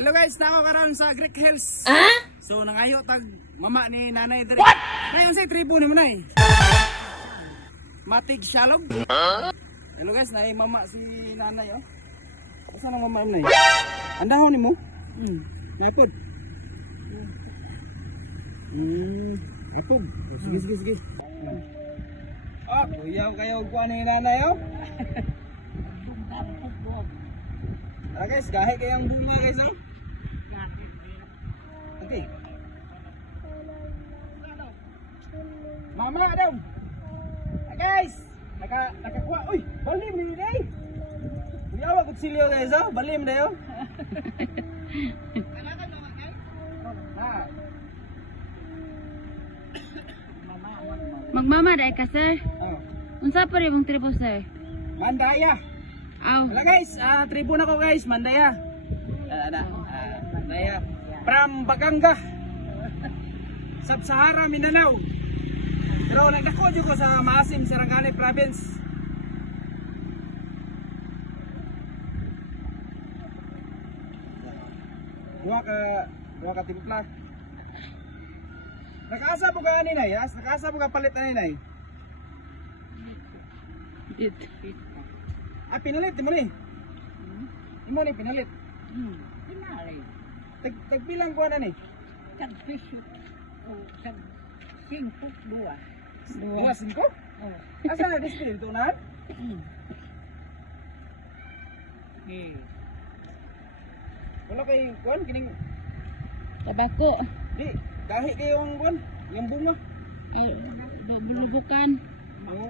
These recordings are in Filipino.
Hello guys, nako karon sa Greek Hills. So nangayo tag mama ni nanay dire. What? Dayon say tribo ni mo nay. Matig Shalom. Hello guys, nay mama si nanay oh. Asa nang mama nay? Andahon nimo? Napod. Ipog. Sige. Ah, kuyaw kayo kuan ni nanay oh. Ah guys, gahe kayang bunga guys oh. Okay. Mama daw. Ah, guys, nakakuha. Uy, balim ni day. Kuyaw ako silyo guys oh, balim dayo. Magmama dai ka sir. Unsa pa rin mong tribo sir? Mandaya. Aw. Wala guys, tribo na ko guys, Mandaya. Mandaya. From Baganga. Sub-Sahara, Mindanao. Pero nagdako jud ko sa Maasim, Sarangani province. Dua ka timpla. Nakaasa po ka ani nay, nakaasa po ka palit ani nay. Ah, pinalit mo ni. Imo ni pinalit. Pinalit. Tagpilang ko na ni. Tag-fish. Oh, tag-singkot dua. Dua singko? Oh. Asa na display dito na? Eh. Wala kay kuan kining Tabako. di kahit kayong kuan, yung bunga. Bulubukan. Oo.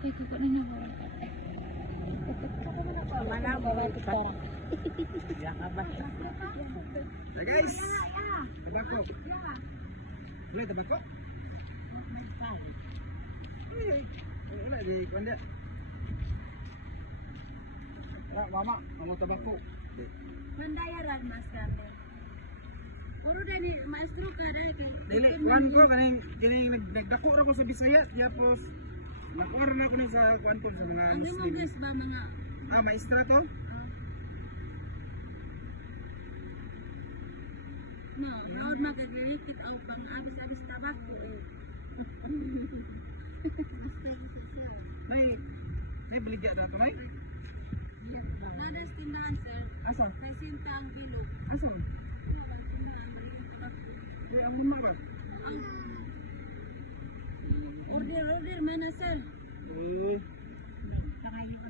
Ay, kuko na na. Mana bawa kita. Ya kabah. Hey guys. Tabako. Boleh tabako? Wala di kuan dia. Ya, mama, mau tabako. Mandayaran mas kami. Puro dari maestro ka dai kay. Dili kuan ko kaning nagdako ra ko sa Bisaya, tapos nakuha na ko ni sa kuan ko sa mga Ang mo guys ba mga maestra to? no, naod magagayit aw pang abis-abis tabako. Nay beligya na to, nay? Nada tindahan sir. Asa? Kay sinta ang kilo. Asa? Uy, ang mama ba? Order mana sir. Uy.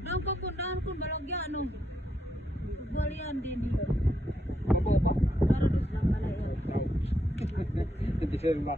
Nang pakunaan ko balogya ano. Balian din dito. Ako ba? Para dos lang pala yun. Hindi siya ba?